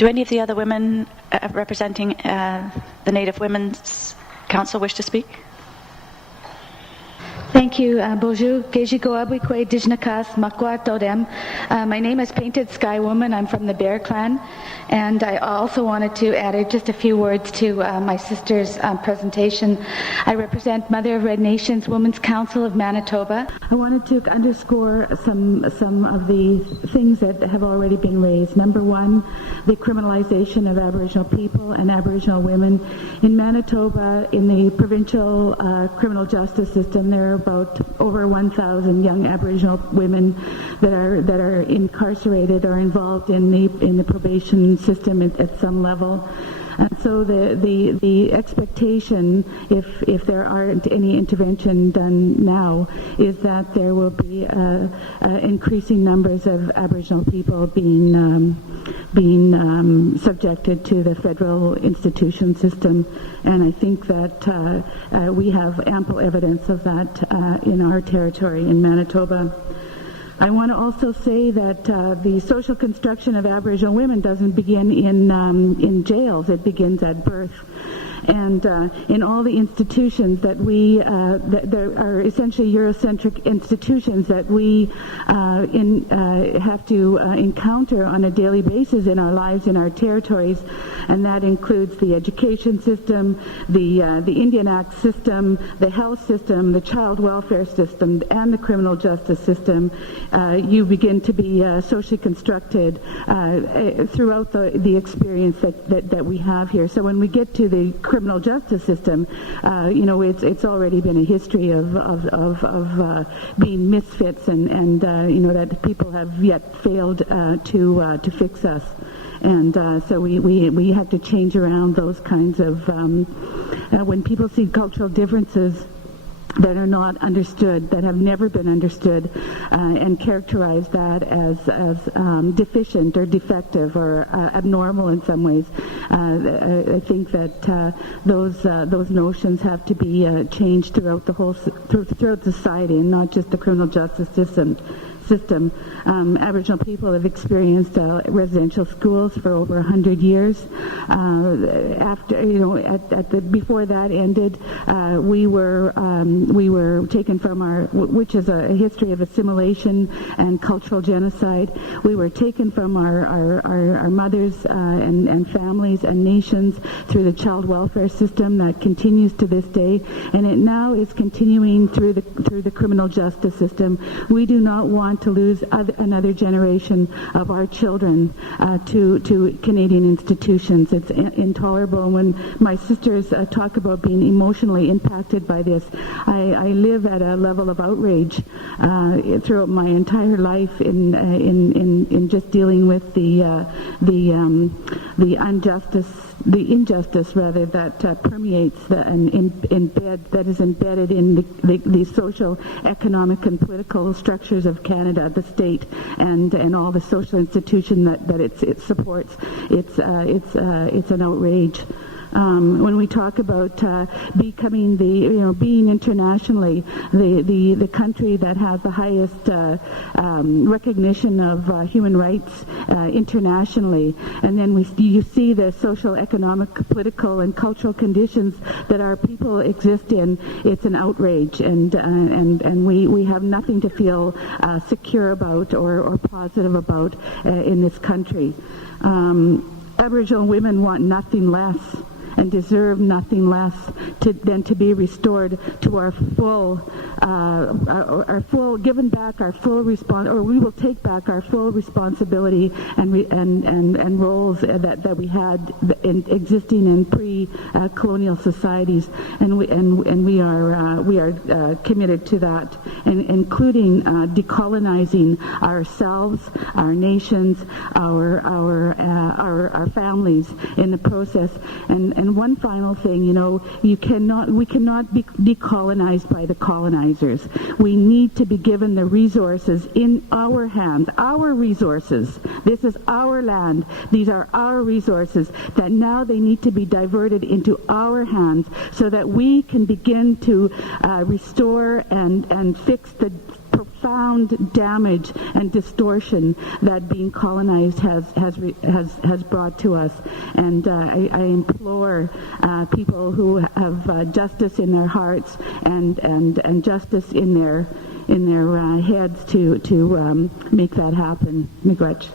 Do any of the other women representing the Native Women's Council wish to speak? Thank you. Bonjour. Kejigoabwikwe Dijnakas Makwa Todem. My name is Painted Sky Woman. I'm from the Bear Clan. And I also wanted to add just a few words to my sister's presentation. I represent Mother of Red Nations Women's Council of Manitoba. I wanted to underscore some of the things that have already been raised. Number one, the criminalization of Aboriginal people and Aboriginal women. In Manitoba, in the provincial criminal justice system, there are about over 1,000 young Aboriginal women that are incarcerated or involved in the probation system at some level. And so the expectation, if there aren't any intervention done now, is that there will be increasing numbers of Aboriginal people being subjected to the federal institution system. And I think that we have ample evidence of that in our territory in Manitoba. I want to also say that the social construction of Aboriginal women doesn't begin in jails. It begins at birth. And in all the institutions that that are essentially Eurocentric institutions that we have to encounter on a daily basis in our lives, in our territories, and that includes the education system, the Indian Act system, the health system, the child welfare system, and the criminal justice system. You begin to be socially constructed throughout the experience that we have here. So when we get to the criminal justice system, it's already been a history of being misfits and that people have yet failed to fix us. And so we have to change around those kinds of when people see cultural differences that are not understood, that have never been understood, and characterize that as deficient or defective or abnormal in some ways. I think that those notions have to be changed throughout throughout society, and not just the criminal justice system. Aboriginal people have experienced residential schools for over 100 years. Before that ended, we were taken from which is a history of assimilation and cultural genocide. We were taken from our mothers and families and nations through the child welfare system that continues to this day, and it now is continuing through the criminal justice system. We do not want to lose another generation of our children to Canadian institutions. It's intolerable. When my sisters talk about being emotionally impacted by this, I live at a level of outrage throughout my entire life in just dealing with the injustice rather that permeates that is embedded in the social, economic, and political structures of Canada, the state, and all the social institution that it supports. It's an outrage. When we talk about becoming being internationally the country that has the highest recognition of human rights internationally, and then you see the social, economic, political, and cultural conditions that our people exist in, it's an outrage, and we have nothing to feel secure about or positive about in this country. Aboriginal women want nothing less and deserve nothing less than to be restored to our full, given back our full or we will take back our full responsibility and roles that we had existing in pre-colonial societies, and we are committed to that, and including decolonizing ourselves, our nations, our families in the process. And one final thing, we cannot be decolonized by the colonizers. We need to be given the resources in our hands, our resources. This is our land. These are our resources that now they need to be diverted into our hands so that we can begin to restore and fix the profound damage and distortion that being colonized has brought to us. And I implore people who have justice in their hearts and justice in their heads to make that happen. Miigwech.